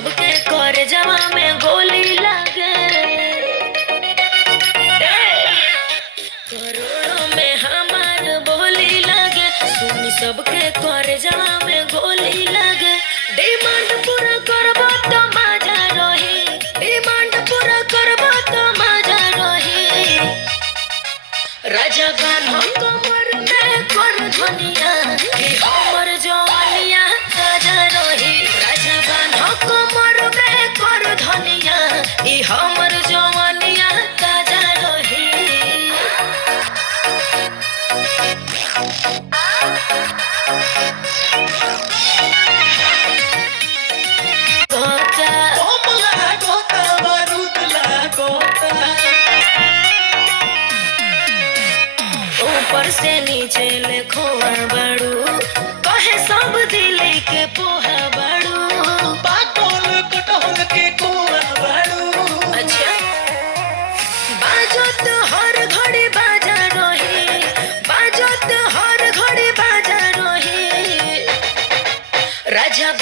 सबके कर जवा में गोली लगे। करोड़ों में हमार बोली लगे, सुनी सबके कर जवा में गोली लगे। डिमांड पूरा करबो तो मजा रही, डिमांड पूरा करबो तो मजा रही। राजा गान कमर में कर धनिया, कि हमर जवानिया ताजा रही। राजा गान कमर में कर धनिया, कि हमर जवानिया ताजा रही। ऊपर से नीचे ले खोआ बड़ू, कहे सब दिल के पोहा बड़ू। पाकल कटहल के कोआ बड़ू। अच्छा बाजत हर घड़ी बाजा रही, बाजत हर घड़ी बाजा रही। राजा